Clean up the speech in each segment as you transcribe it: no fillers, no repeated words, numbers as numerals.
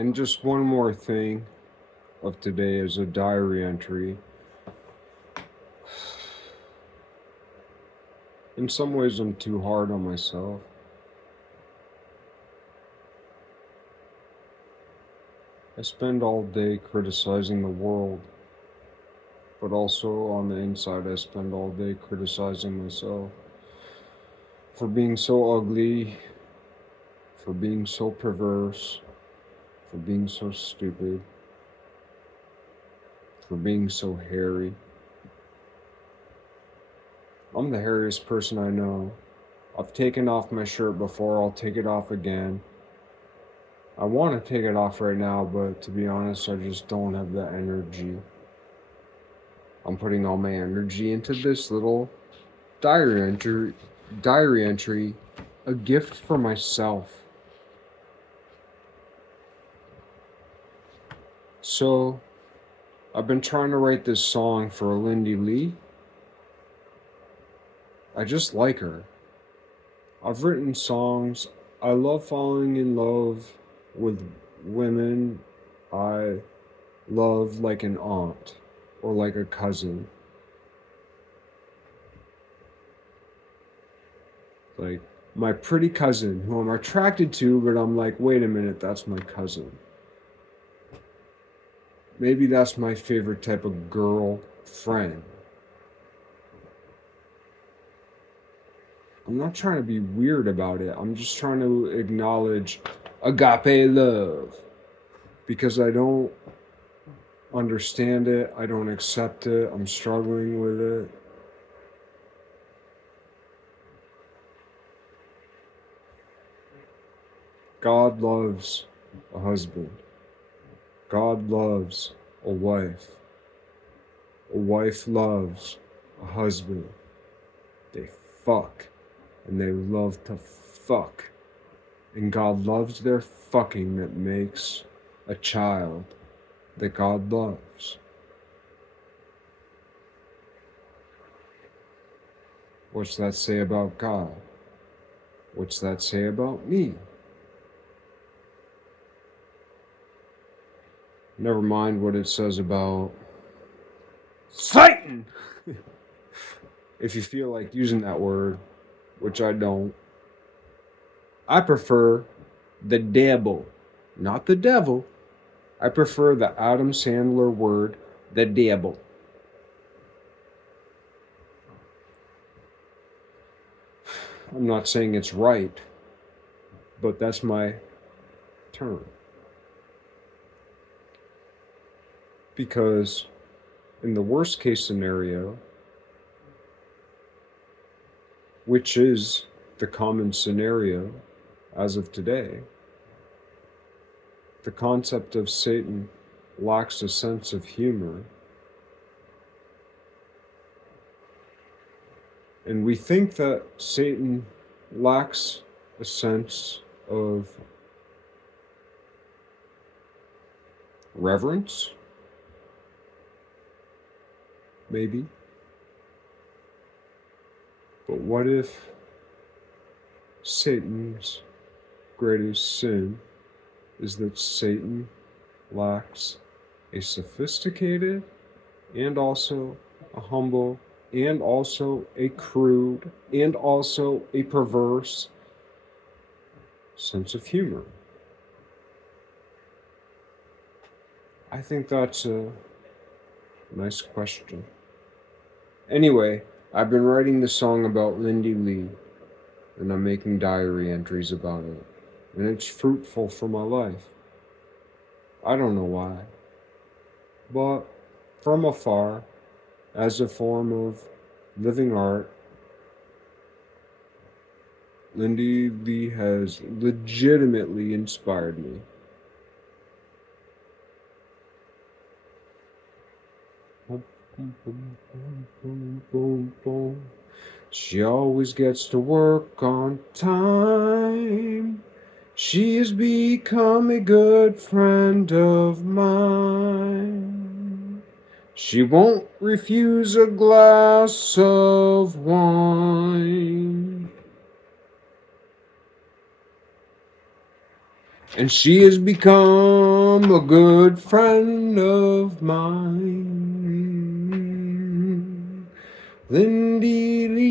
And just one more thing of today is a diary entry. In some ways, I'm too hard on myself. I spend all day criticizing the world, but also on the inside, I spend all day criticizing myself for being so ugly, for being so perverse, for being so stupid, for being so hairy. I'm the hairiest person I know. I've taken off my shirt before, I'll take it off again. I want to take it off right now, but to be honest, I just don't have the energy. I'm putting all my energy into this little diary entry, diary entry, a gift for myself. So, I've been trying to write this song for Lindy Lee. I just like her. I've written songs. I love falling in love with women I love like an aunt or like a cousin. Like my pretty cousin who I'm attracted to, but I'm like, wait a minute, that's my cousin. Maybe that's my favorite type of girl friend. I'm not trying to be weird about it. I'm just trying to acknowledge agape love because I don't understand it. I don't accept it. I'm struggling with it. God loves a husband. God loves a wife. A wife loves a husband. They fuck. And they love to fuck. And God loves their fucking that makes a child that God loves. What's that say about God? What's that say about me? Never mind what it says about Satan! If you feel like using that word, which I don't, I prefer the devil, not the devil. I prefer the Adam Sandler word, the devil. I'm not saying it's right, but that's my term. Because in the worst case scenario, which is the common scenario as of today, the concept of Satan lacks a sense of humor. And we think that Satan lacks a sense of reverence, maybe. But what if Satan's greatest sin is that Satan lacks a sophisticated and also a humble and also a crude and also a perverse sense of humor? I think that's a nice question. Anyway, I've been writing this song about Lindy Lee, and I'm making diary entries about it, and it's fruitful for my life. I don't know why, but from afar, as a form of living art, Lindy Lee has legitimately inspired me. She always gets to work on time. She has become a good friend of mine. She won't refuse a glass of wine. And she has become a good friend of mine. Lindy Lee,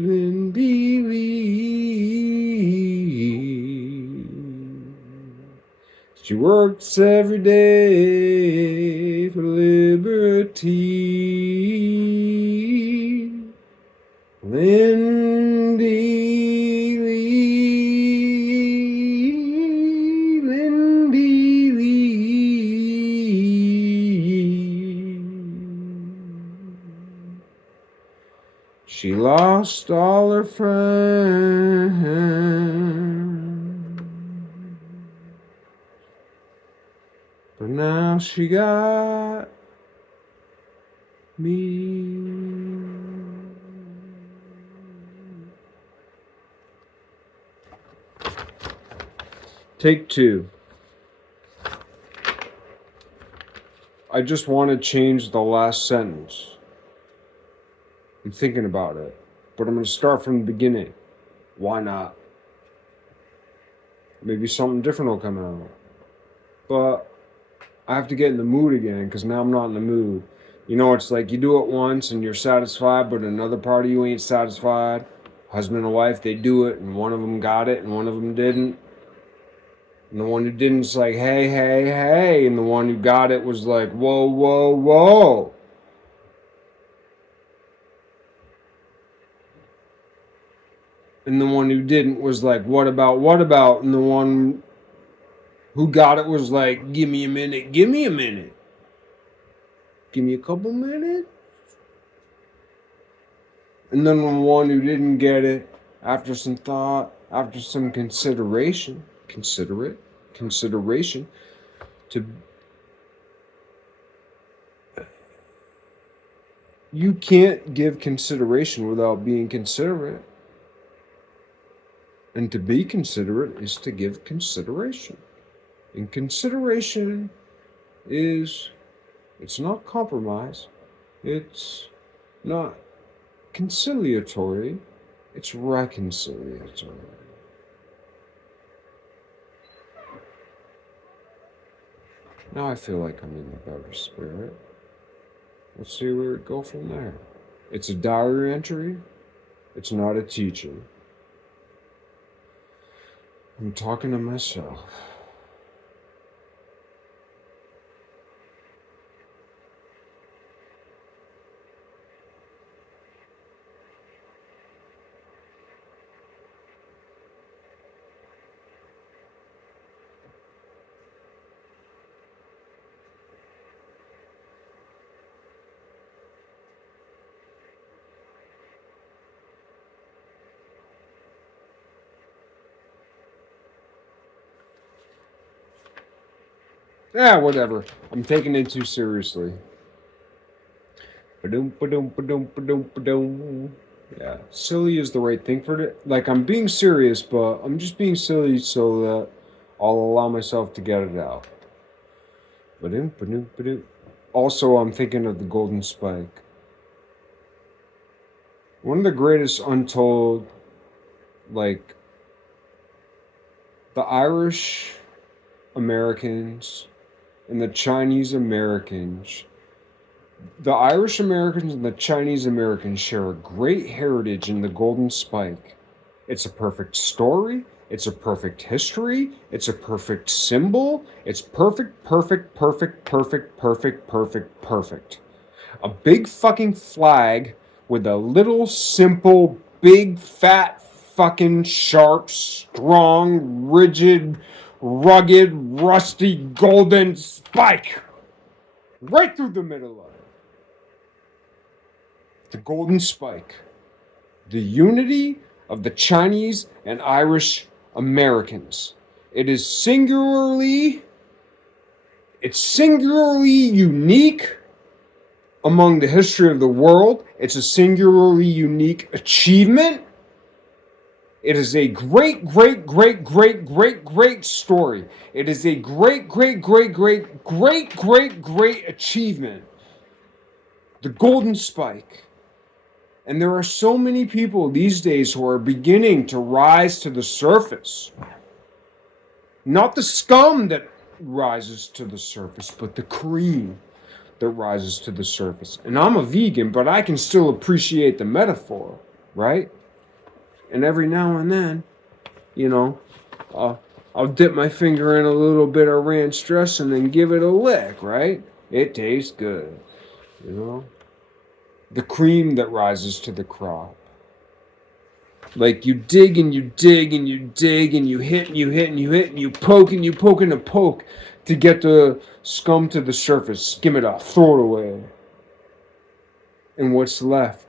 Lindy Lee. She works every day for liberty. Lindy Lee, Lindy Lee. She lost all her friends, but now she got me. Take two. I just want to change the last sentence. I'm thinking about it, but I'm going to start from the beginning. Why not? Maybe something different will come out. But I have to get in the mood again, because now I'm not in the mood. You know, it's like you do it once and you're satisfied, but another part of you ain't satisfied. Husband and wife, they do it, and one of them got it and one of them didn't. And the one who didn't's like, hey, hey, hey. And the one who got it was like, whoa, whoa, whoa. And the one who didn't was like, what about, what about? And the one who got it was like, give me a minute, give me a minute. Give me a couple minutes. And then the one who didn't get it, after some thought, after some consideration, consideration, to you can't give consideration without being considerate. And to be considerate is to give consideration. And consideration is, it's not compromise, it's not conciliatory, it's reconciliatory. Now I feel like I'm in a better spirit. Let's see where it go from there. It's a diary entry. It's not a teaching. I'm talking to myself. Yeah, whatever. I'm taking it too seriously. Yeah, silly is the right thing for it. Like, I'm being serious, but I'm just being silly so that I'll allow myself to get it out. Also, I'm thinking of the Golden Spike. One of the greatest untold, like, the Irish Americans and the Chinese Americans. The Irish Americans and the Chinese Americans share a great heritage in the Golden Spike. It's a perfect story. It's a perfect history. It's a perfect symbol. It's perfect, perfect, perfect, perfect, perfect, perfect, perfect. A big fucking flag with a little simple, big, fat, fucking sharp, strong, rigid, rugged, rusty, golden spike right through the middle of it. The Golden Spike. The unity of the Chinese and Irish Americans. It's singularly unique among the history of the world. It's a singularly unique achievement. It is a great, great, great, great, great, great story. It is a great, great, great, great, great, great, great achievement. The Golden Spike. And there are so many people these days who are beginning to rise to the surface. Not the scum that rises to the surface, but the cream that rises to the surface. And I'm a vegan, but I can still appreciate the metaphor, right? And every now and then, you know, I'll dip my finger in a little bit of ranch dressing and give it a lick, right? It tastes good, you know? The cream that rises to the crop. Like you dig and you dig and you dig and you hit and you hit and you hit and you poke and you poke and a poke to get the scum to the surface, skim it off, throw it away. And what's left?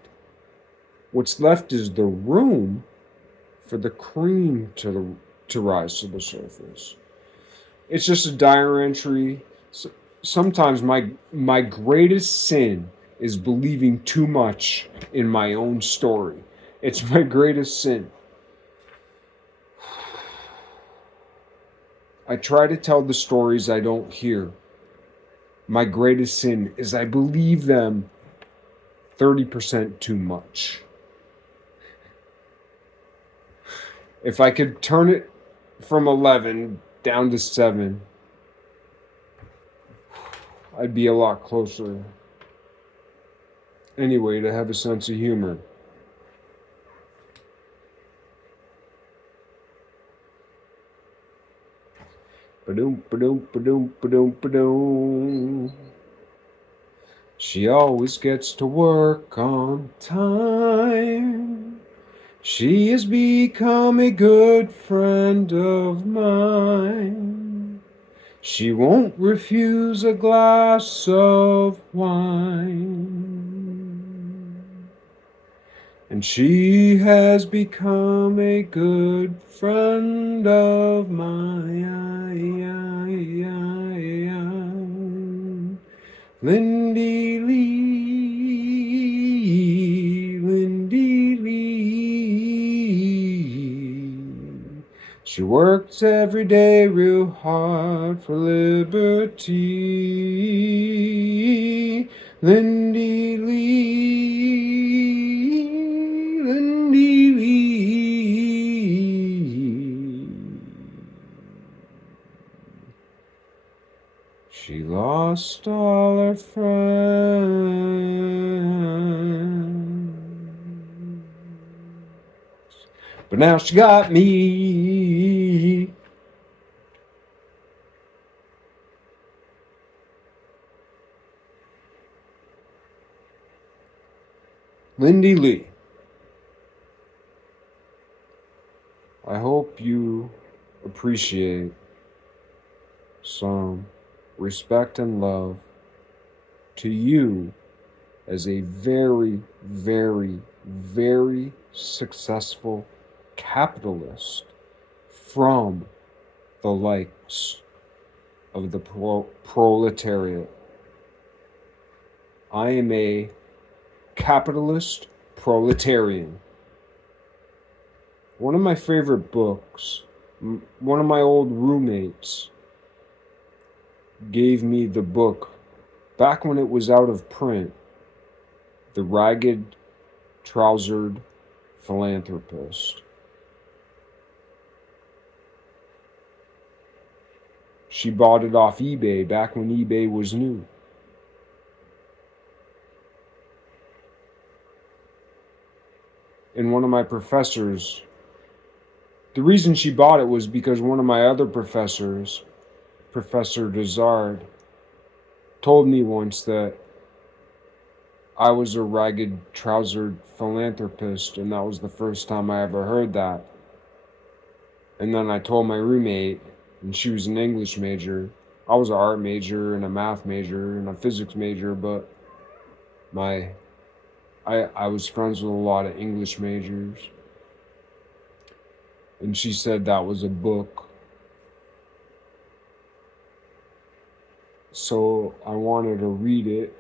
What's left is the room for the cream to rise to the surface. It's just a diary entry. Sometimes my greatest sin is believing too much in my own story. It's my greatest sin. I try to tell the stories I don't hear. My greatest sin is I believe them 30% too much. If I could turn it from 11 down to 7, I'd be a lot closer. Anyway, to have a sense of humor. Ba-doom, ba-doom, ba-doom, ba-doom, ba-doom. She always gets to work on time. She has become a good friend of mine. She won't refuse a glass of wine. And she has become a good friend of mine. Lindy Lee, Lindy Lee. She works every day real hard for liberty. Lindy Lee, Lindy Lee. She lost all her friends, but now she got me. Lindy Lee. I hope you appreciate some respect and love to you as a very, very, very successful capitalist from the likes of the proletariat. I am a capitalist proletarian. One of my favorite books, one of my old roommates gave me the book back when it was out of print, The Ragged Trousered Philanthropist. She bought it off eBay back when eBay was new. And one of my professors, the reason she bought it was because one of my other professors, Professor Dezard, told me once that I was a ragged trousered philanthropist, and that was the first time I ever heard that. And then I told my roommate, and she was an English major. I was an art major and a math major and a physics major, but I was friends with a lot of English majors. And she said that was a book. So I wanted to read it.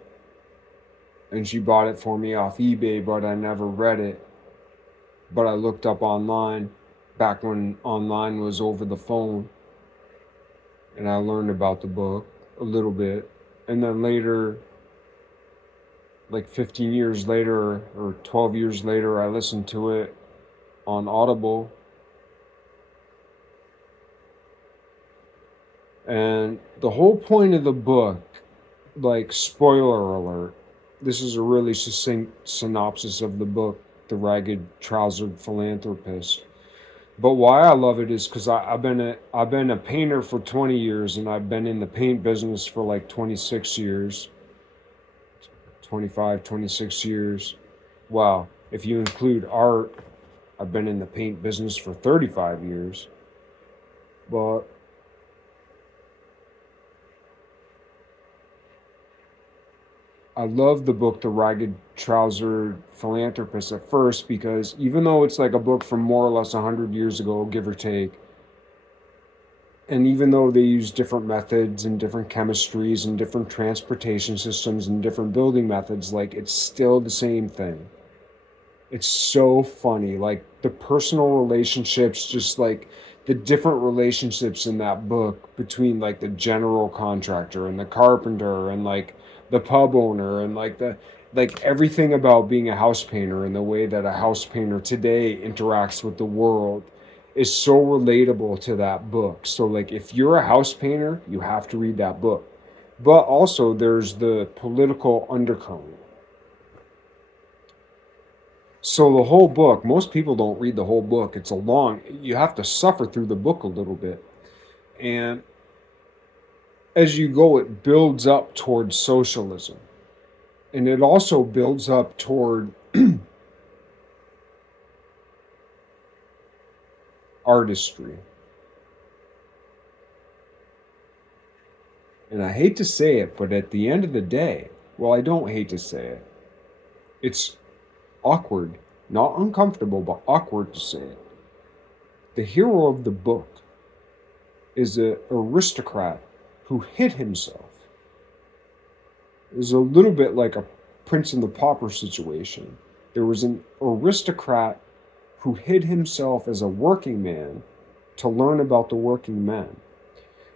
And she bought it for me off eBay, but I never read it. But I looked up online, back when online was over the phone. And I learned about the book a little bit. And then later, like 15 years later or 12 years later, I listened to it on Audible. And the whole point of the book, like, spoiler alert, this is a really succinct synopsis of the book, The Ragged Trousered Philanthropist. But why I love it is because I've been a painter for 20 years, and I've been in the paint business for like 26 years, 25, 26 years. Wow, if you include art, I've been in the paint business for 35 years. But I love the book The Ragged Trousered Philanthropist at first because even though it's like a book from more or less 100 years ago, give or take, and even though they use different methods and different chemistries and different transportation systems and different building methods, like, it's still the same thing. It's so funny. Like, the personal relationships, just like the different relationships in that book between like the general contractor and the carpenter and like the pub owner and like the like everything about being a house painter and the way that a house painter today interacts with the world is so relatable to that book. So like if you're a house painter, you have to read that book. But also there's the political undercurrent. So the whole book, most people don't read the whole book. It's a long, you have to suffer through the book a little bit. And as you go, it builds up towards socialism. And it also builds up toward artistry. And I hate to say it, but at the end of the day, well, I don't hate to say it, it's awkward, not uncomfortable, but awkward to say it. The hero of the book is an aristocrat who hid himself. It was a little bit like a Prince and the Pauper situation. There was an aristocrat who hid himself as a working man to learn about the working men.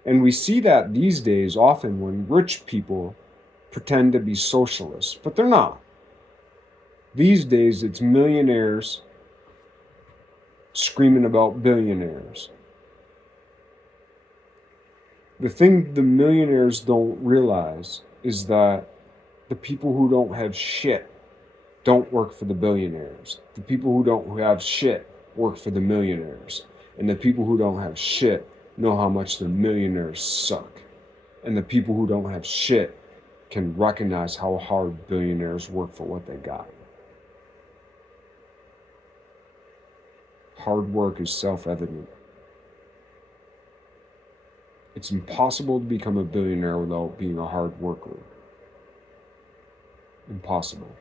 And we see that these days often when rich people pretend to be socialists, but they're not. These days it's millionaires screaming about billionaires. The thing the millionaires don't realize is that the people who don't have shit don't work for the billionaires. The people who have shit work for the millionaires. And the people who don't have shit know how much the millionaires suck. And the people who don't have shit can recognize how hard billionaires work for what they got. Hard work is self-evident. It's impossible to become a billionaire without being a hard worker. Impossible.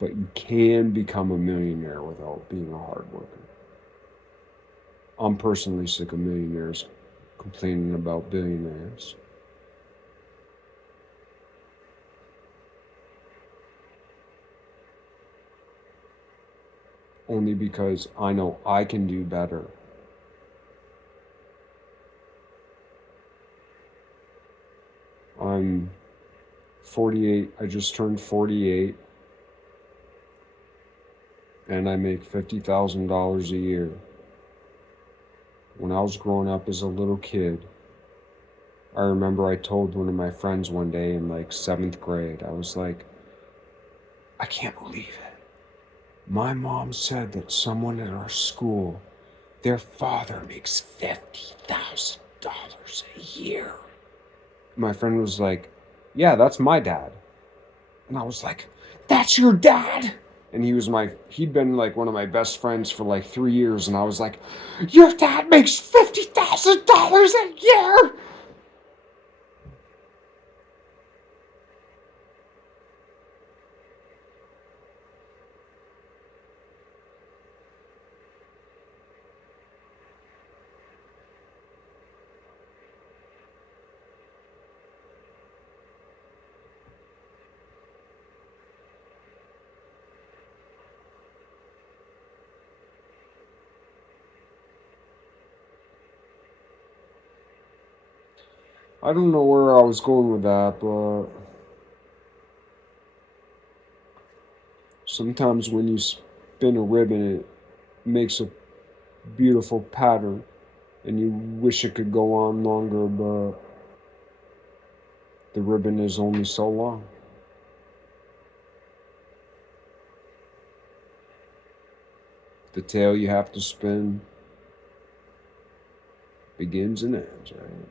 But you can become a millionaire without being a hard worker. I'm personally sick of millionaires complaining about billionaires. Only because I know I can do better. I'm 48. I just turned 48. And I make $50,000 a year. When I was growing up as a little kid, I remember I told one of my friends one day in like 7th grade, I was like, I can't believe it. My mom said that someone at our school, their father makes $50,000 a year. My friend was like, yeah, that's my dad. And I was like, that's your dad? And he'd been like one of my best friends for like 3 years. And I was like, your dad makes $50,000 a year? I don't know where I was going with that, but Sometimes when you spin a ribbon, it makes a beautiful pattern, and you wish it could go on longer, but the ribbon is only so long. The tale you have to spin begins and ends, right?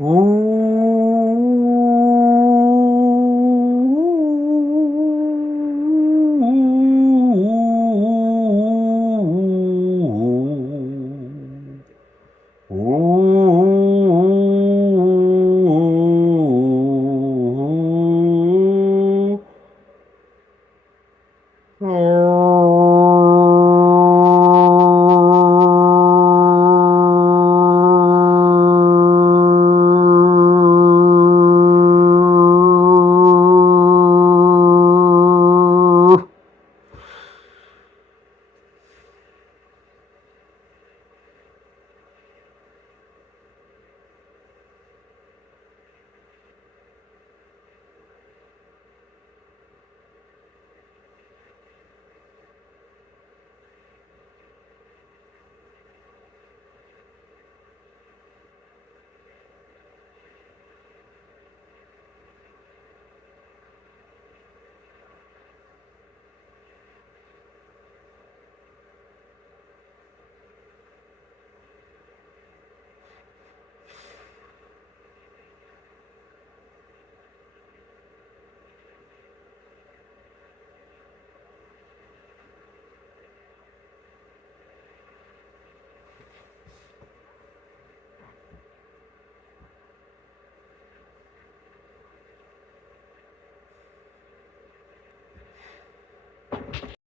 Ooh.